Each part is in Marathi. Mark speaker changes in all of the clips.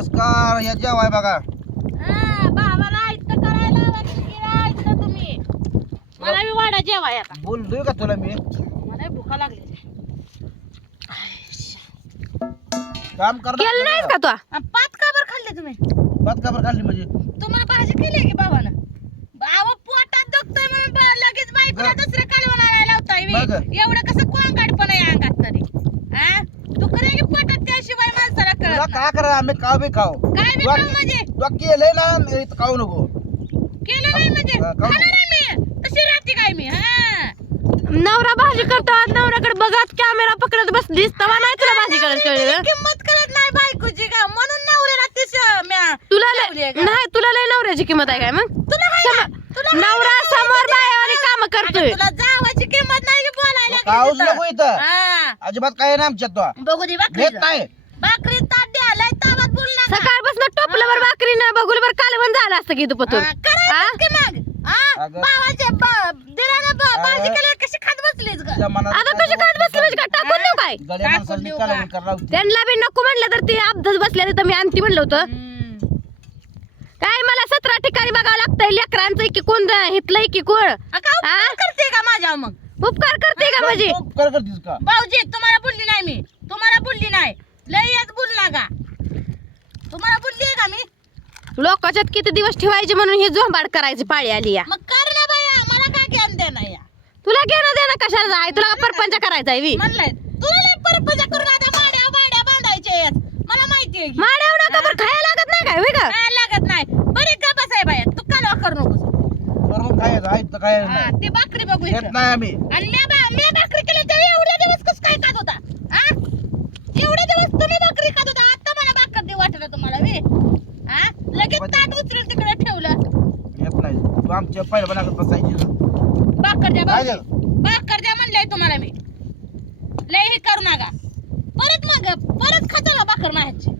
Speaker 1: नमस्कार या जेवाय बघा.
Speaker 2: हा, इतकं करायला इतकं तुम्ही. मला बी वाडा जेवाय आता.
Speaker 1: बोललोय का तुला मी?
Speaker 2: मला भुका लागली.
Speaker 1: काम कर
Speaker 3: केलं नाहीस का तू?
Speaker 2: पाच का बरं खाल्ले तुम्ही?
Speaker 1: बात का बरं काढली म्हणजे?
Speaker 2: तुम्हाला भाजी केली की भावानं? बाबा पोटात दुखतंय म्हणून बा- लगेच बायकोला
Speaker 1: बरं.
Speaker 2: दुसरं कालवण आणायला लावताय. एवढं कसं कोंगाड पण आहे अंगात तरी हा दुखत आहे की पोटात त्याशिवाय माणसाला
Speaker 1: तुला करा? आम्ही खाऊ बी खाऊ.
Speaker 2: काय बी
Speaker 1: तुला-
Speaker 2: खाऊ म्हणजे?
Speaker 1: तुला केलंय ना मी इथं खाऊ नको.
Speaker 2: केलं नाही म्हणजे?
Speaker 1: हा, खाऊ
Speaker 2: खाणार आहे मी. तशी राहते काय मी हा?
Speaker 3: नवरा भाजी करतो आज नवऱ्याकडे बघत कॅमेरा पकडत बसलीस तवा नाही तुला भाजी करायला कळलं.
Speaker 2: किंमत कळत नाही बायकोची का? म्हणून नवऱ्याला म्या.
Speaker 3: तुला लय
Speaker 2: का?
Speaker 3: नाही तुला लय नवऱ्याची किंमत आहे काय मग?
Speaker 2: तुला ना?
Speaker 3: नवरा
Speaker 2: ना?
Speaker 3: समोर बायावानी काम करतोय.
Speaker 2: तुला जावाची किंमत नाही की बोलायला
Speaker 1: तू खाऊच
Speaker 2: लागली
Speaker 1: नको
Speaker 2: तिथं.
Speaker 1: इथं.
Speaker 2: हा.
Speaker 1: अजिबात काय नाही आमच्यात तो.
Speaker 2: बघू दे
Speaker 1: घेत नाही.
Speaker 2: भाकरी ताट द्या लय तावात बोल नका
Speaker 3: सकाळपासून टोपल्यावर भाकरीनं बघुलवर कालवण झालं असतं की पतूर
Speaker 2: हा, करायचंच की मग? हा?
Speaker 1: अगं.
Speaker 2: भावाचे ब- दिरानं ब-
Speaker 1: अगं.
Speaker 2: भाजी केल्यावर कशी खात बसलीस ग?
Speaker 3: आता कशी खात बसली म्हणजे काय? टाकून देऊ काय?
Speaker 1: गड्या
Speaker 2: टाकून
Speaker 1: माणसाला
Speaker 2: देऊ
Speaker 1: कालवण
Speaker 2: का?
Speaker 1: करायला लावते.
Speaker 3: त्यांना बी नको म्हणलं तर ती अब्धच बसल्या तिथं मी आणती म्हणलं होतं.
Speaker 2: हम्म.
Speaker 3: काय मला सतरा ठिकाणी बघावं लागतंय लेकरांचं की कोण हितलंय की कोण
Speaker 2: अगं, उपकार
Speaker 3: हा?
Speaker 2: करते का माझ्या मग?
Speaker 3: उपकार करते का माझी?
Speaker 1: तू कर करतीस का?
Speaker 2: भाऊजी तुम्हाला बोलली नाही मी. तुम्हाला बोलली नाही. लय येत बोल का तुम्हाला बोलली आहे का मी?
Speaker 3: लोकांच्यात किती दिवस ठेवायचे म्हणून ही झोंबाड करायची पाळी आली या?
Speaker 2: मग कर ना बाया मला काय ज्ञान देणार या?
Speaker 3: तुला घेणं देणं कशाला आहे? तुला का परपंच करायचा आहे वी.
Speaker 2: म्हणलंय. तुला लय परपजा करून आता माड्या बाड्या बांधायचे आहेत. मला माहिती आहे की.
Speaker 3: माड्याव नका बरं खायला लागत नाही काय होय का?
Speaker 2: काय लागत नाही. बरी का बसाय बाया. तू कालवा करू नकोस
Speaker 1: कर मग काय
Speaker 2: हा,
Speaker 1: नाही.
Speaker 2: ती भाकरी बघू इकडं.
Speaker 1: नाही आम्ही.
Speaker 2: आणि बा- मी भाकरी केली तेव्हा एवढे दिवस कस काय खात होता हा एवढे दिवस तुम्ही भाकरी खात होता आता मला भाकर दे वाटलं तुम्हाला वे हा लगेच ताट उचलून तिकडे ठेवलं
Speaker 1: तू आमच्या पहिल्या बनाकत बसायची
Speaker 2: भाकर द्या
Speaker 1: काय
Speaker 2: भाऊजी.
Speaker 1: झालं?
Speaker 2: भाकर द्या म्हणलंय तुम्हाला मी. लय हे करू नका. परत मग परत खाताला भाकर माहायची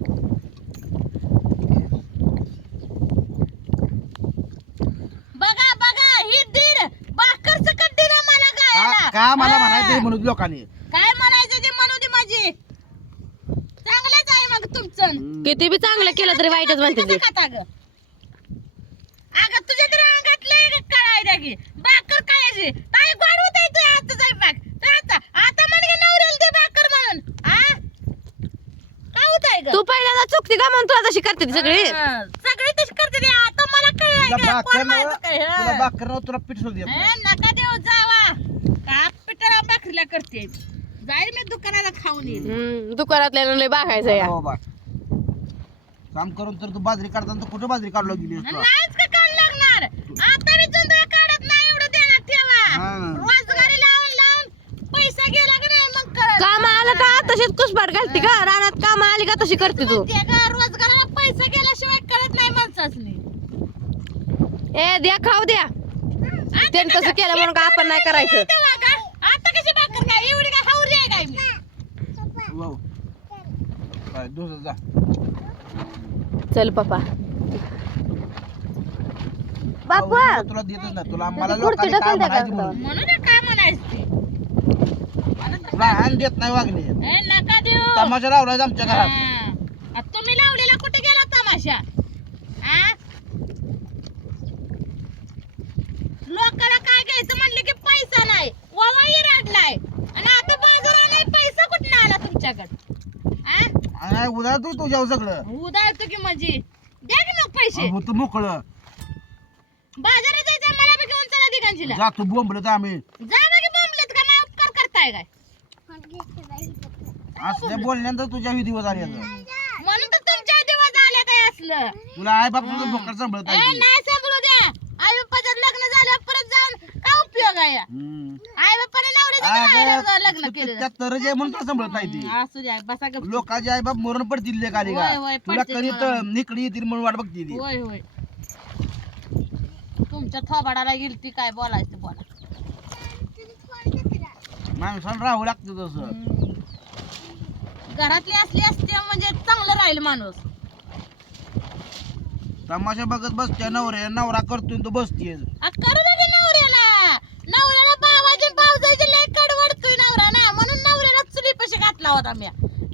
Speaker 2: बघा बघा ही दीर भाकर सकट दिला मला
Speaker 1: का
Speaker 2: गायला
Speaker 1: का मला
Speaker 2: हा.
Speaker 1: म्हणायचं म्हणून लोकांनी?
Speaker 2: काय म्हणायचं ते म्हणू दे माझी. चांगलंच आहे मग तुमचं.
Speaker 3: किती बी चांगलं केलं तरी वाईटच म्हणते ते.
Speaker 2: खाता ग अगं तुझ्या तर अंगात लय कळाय द्या की? भाकर काय गोड होत तू आता स्वयंपाक. तर आता आता म्हणजे नवऱ्याला दे भाकर म्हणून. आ? काय होत ग?
Speaker 3: तू पहिल्यांदा चुकती का म्हणून तुला तशी करते ती सगळी?
Speaker 2: सगळी तशी करते आता मला
Speaker 1: तुला
Speaker 2: कळलंय का?
Speaker 1: भाकर
Speaker 2: कोण माहिती काय हा.
Speaker 1: भाकर तुला पीठ सुद्धा देत नाही.
Speaker 2: हे, नका देऊ जावा. का पिठाला भाकरीला करते? जाईल मी दुकानाला खाऊन येईल.
Speaker 3: हम्म, दुकानातल्या लय बघायचं या.
Speaker 1: हो बा. काम करून तर तू बाजरी काढताना तू कुठं बाजरी काढलो गेली
Speaker 2: नाहीच का काढ लागणार आता मी चंद्र काढत नाही एवढं देण्यात ठेवा
Speaker 1: हा.
Speaker 2: रोजगारी लावून लावून पैसा गेला का नाही मग कळत
Speaker 3: काम आलं का? तशीच कुसपाट घालते का? रानात काम आली का? तशी करते तू.
Speaker 2: का रोजगाराला पैसा गेल्याशिवाय कळत नाही माणसासनी.
Speaker 3: ए द्या खाऊ द्या. त्यानं तसं केलं म्हणून का आपण नाही करायचं?
Speaker 2: तेव्हा का आता कशी भाकर काय एवढी काय हावरी आहे काय मी?
Speaker 1: वाव. काय दुसरं जा.
Speaker 3: चल पप्पा. बापू
Speaker 1: तुला देतच नाही. तुला मला
Speaker 3: खुर्ची
Speaker 1: लोकांनी काय म्हणायचं? म्हणून
Speaker 2: काय म्हणायचं ते?
Speaker 1: तुला हान देत नाही वागणे.
Speaker 2: ए, नका देऊ.
Speaker 1: तमाशा लावलाय आमच्या घरात.
Speaker 2: हा. तुम्ही लावलेला कुठे गेला तमाशा? हा? लोकाला काय घ्यायचं म्हणलं की पैसा नाही. ववाई राडलाय. आणि आता बाजारा नाही पैसा कुठं आला तुमच्याकडे? हा?
Speaker 1: आणि उद्या तू तुझ्यावर सगळं.
Speaker 2: उदाहरतो की म्हणजे द्या की मग पैसे.
Speaker 1: होतं मोकळं.
Speaker 2: बाजारात जायचं मला बी घेऊन चला दिगांजीला
Speaker 1: जा तू बोंबलत आम्ही.
Speaker 2: जा बघी बोंबलेत का मा उपकार करताय काय?
Speaker 1: असल्या बोलल्यानंतर तुझ्या ही दिवस आले आता.
Speaker 2: म्हणून तर तुमच्या दिवस आले काय असलं.
Speaker 1: तुला आई बाप तुझं बोकड सांभाळत
Speaker 2: ए,
Speaker 1: आहे.
Speaker 2: नाही सांगू द्या. आई बाप्पाचं लग्न झालं परत जाऊन काय उपयोग आहे?
Speaker 1: हम्म.
Speaker 2: आई बाप्पाने नवऱ्याचं लग्न केलं.
Speaker 1: त्या तरच आहे म्हणून तुला सांभाळत नाही ती?
Speaker 2: असू द्या बसा गप
Speaker 1: लोकांचे आई बाप मरण पडतील का?
Speaker 2: होय, होय,
Speaker 1: तुला
Speaker 2: पडतील
Speaker 1: कधी
Speaker 2: मला.
Speaker 1: निकडी येतील म्हणून वाट बघती ती.
Speaker 2: होय होय. तुमच्या थोबाडाला गेली ती काय बोलायचं ते बोला.
Speaker 1: माणसाला राहावं लागतं तसं.
Speaker 2: हम्म. घरातली असली असते म्हणजे चांगलं राहील माणूस.
Speaker 1: तमाशा बघत बसते नवरे नवरा करतोय तू बसतीये.
Speaker 2: आ, करू दे की नवऱ्याला. नवऱ्याला भावाची भावजायची लय कडवडतोय नवरा ना म्हणून नवऱ्याला घातला होता मी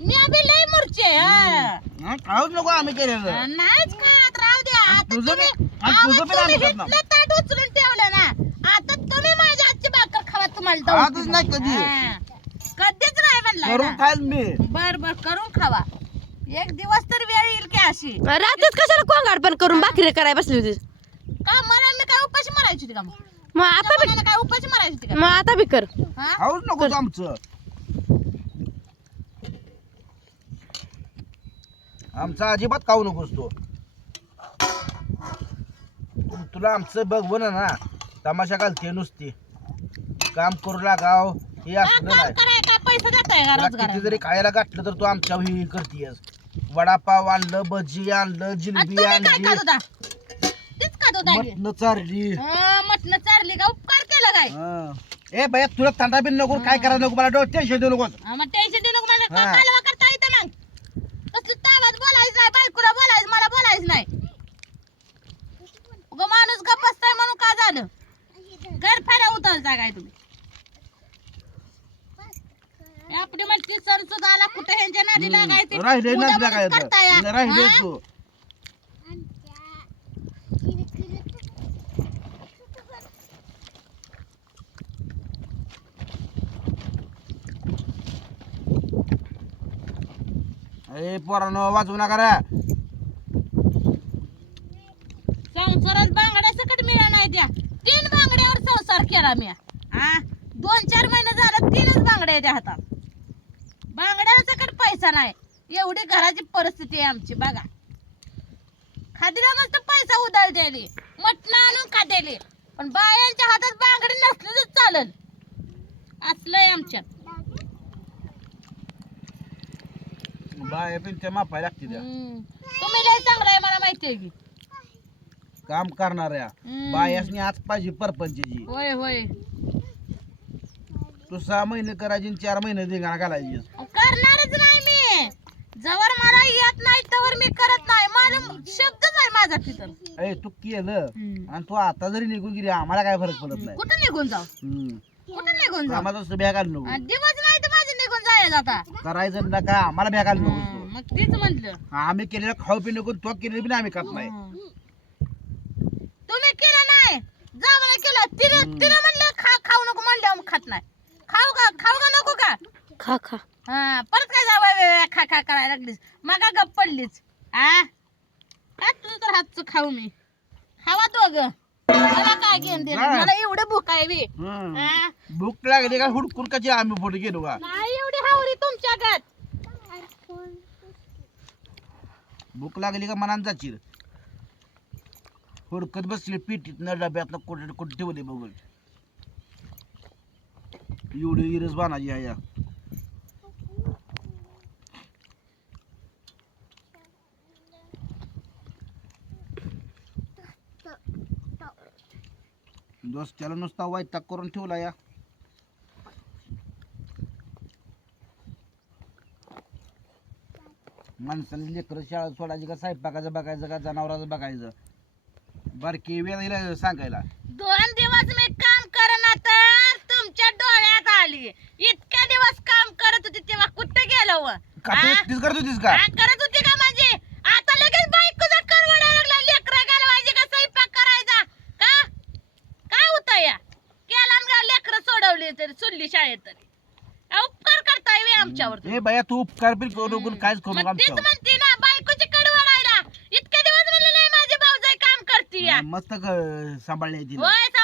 Speaker 2: मी अभि लय मुरचे हा.
Speaker 1: हा, नको आम्ही केलेलं.
Speaker 2: नाहीच खात राहू द्या. आता
Speaker 1: तुझं
Speaker 2: तुम्ही
Speaker 1: बी- आणि
Speaker 2: अहो,
Speaker 1: तुझं बी
Speaker 2: तुम्ही
Speaker 1: आम्ही खात नाही.
Speaker 2: घेतलं ताट उचलून ठेवलं ना आता तुम्ही माझ्या आजची भाकर खावा तुम्हाला दमते
Speaker 1: नाही. कधी.
Speaker 2: हा. कधीच नाही म्हणलं
Speaker 1: करून
Speaker 2: ना.
Speaker 1: खाईल मी.
Speaker 2: बर बर करून खावा. एक दिवस तर वेळ येईल की अशी.
Speaker 3: रात्रीच कशाला कोंगाड पण करून भाकरी कराय बसली होती?
Speaker 2: का मला मी काय उपाशी मारायची होती का मग?
Speaker 3: मग आता बी
Speaker 2: मला काय उपाशी मारायची होती का?
Speaker 3: मग आता बी कर.
Speaker 2: हा?
Speaker 1: खाऊच नको आमचं. आमचा अजिबात खाऊ नकोस तो. तु- तुला आमचं बघ ना. तमाशा घालते नुसती. काम करू लागाव. हे असलं
Speaker 2: काम
Speaker 1: नाही.
Speaker 2: कराय काय? पैसा देताय का
Speaker 1: तुला
Speaker 2: रोजगार
Speaker 1: किती जरी खायला घातलं तर तू आमच्या ही करतीयस. वडापाव आणलं भजी आणलं जिलबी
Speaker 2: तुम्ही काय
Speaker 1: आणली.
Speaker 2: खात होता? तीच खात होता. की?
Speaker 1: मटण चारली.
Speaker 2: हा, मटण चारली का? उपकार केला काय?
Speaker 1: हा. ए भैया तुला थंडा बिन नको काय करायला नको मला डोळ टेन्शन देऊ नकोस.
Speaker 2: हा, मग टेन्शन देऊ नको मला
Speaker 1: हा.
Speaker 2: कालवा करता येतं मग? तसलं तावात बोलायचं नाही बायकोला बोलायचं मला बोलायचं नाही. उगा माणूस गप्प बसताय म्हणून का झालं? घर फेरा उतरता काय तुम्ही हे आपली म्हणते सण सुद्धा नादी लागायचे
Speaker 1: राहिले. राहिले? तू अरे पोरानो वाचू नका रे.
Speaker 2: संसारात बांगड्या सकट मिळा नाही त्या. तीन बांगड्यावर संसार केला मी हा? दोन चार महिने झालं तीनच बांगड्या त्या हातात. बांगड्या सकट पैसा नाही. एवढी घराची परिस्थिती आहे आमची बघा. खादीला मस्त पैसा उधार द्यायली मटण आणून खाद्याली पण बायांच्या हातात बांगडी नसली तर चालल. असलंय आमच्यात.
Speaker 1: बाय पण त्या मापाय लागते त्या
Speaker 2: हम्म. तुम्ही लय चांगला आहे मला माहिती आहे की.
Speaker 1: काम करणाऱ्या
Speaker 2: हम्म.
Speaker 1: बायासनी आज पाहिजे परपंचची
Speaker 2: होय होय.
Speaker 1: तू सहा महिने करायची आणि चार महिने धिंगाणा घालायची
Speaker 2: करणारच नाही मी जवळ मला येत नाही तवर मी करत नाही. मला शब्दच आहे माझा तिथं.
Speaker 1: अरे तू केलं.
Speaker 2: हम्म.
Speaker 1: आणि तू आता जरी निघून गेली आम्हाला काय फरक पडत नाही.
Speaker 2: कुठं निघून जाऊ?
Speaker 1: हम्म.
Speaker 2: कुठं निघून जाऊ?
Speaker 1: कामाचा सुभ्या घालू नको.
Speaker 2: आणि दिवस नाही तर माझे निघून जायचं आता.
Speaker 1: करायचं नका आम्हाला भ्या घालू नको.
Speaker 2: हं, मग तीच म्हटलं
Speaker 1: आम्ही केलेलं खाऊ पिऊ नको तो केलेलं बी आम्ही खात नाही.
Speaker 2: हं. तुम्ही केलं नाही. जावं केलं. तिने. तिने म्हणलं खा खाऊ नको म्हणलं खात नाही. खाऊ का खाऊ का नको का?
Speaker 3: खा खा.
Speaker 2: हा परत काय जावं खा खा करायला लागलीस मग गप पडलीच आ? काय तुझं तर हातचं खाऊ मी. खावा दोघ. मला काय घेऊन दे
Speaker 1: नाही.
Speaker 2: मला एवढं भूक आहे बी.
Speaker 1: हम्म. भूक लागली का हुडकून कशी आम्ही फोटो गेलो का?
Speaker 2: नाही एवढी हावरी तुमच्या गत
Speaker 1: भूक लागली का मनात जाशील हुडकत बसले पिटीत न डब्यातलं कुठे कुठे ठेवले बघून. एवढी इरस बाणाची आहे या. दोस्त त्याला नुसता वैताग करून ठेवला या. माणसाने लेकरं शाळा सोडायची का स्वयंपाकाचं बघायचं का जनावराचं बघायचं? बारकी वेळेला सांगायला.
Speaker 2: दोन दिवस मी काम करणार तर तुमच्या डोळ्यात आली. इतक्या दिवस काम करत होती तेव्हा कुठे गेलो व?
Speaker 1: का तू? एकटीच करत होतीस का?
Speaker 2: करत होती का म्हणजे आता लगेच बायकोचा करवडा लागला लेकरा घालवायचे का स्वयंपाक करायचा का काय होतं या केला ना तरी शाळेत तरी. उपकार करताय वे आमच्यावर तुम्ही.
Speaker 1: ए बाया तू उपकार बिल करू नको काहीच करू
Speaker 2: मग
Speaker 1: नको
Speaker 2: तीच
Speaker 1: आमच्यावर
Speaker 2: म्हणते ना बायकोची इतके दिवस माझी भाऊजाई काम करते
Speaker 1: मस्त क- सांभाळली आहे तिला
Speaker 2: होय सांभाळ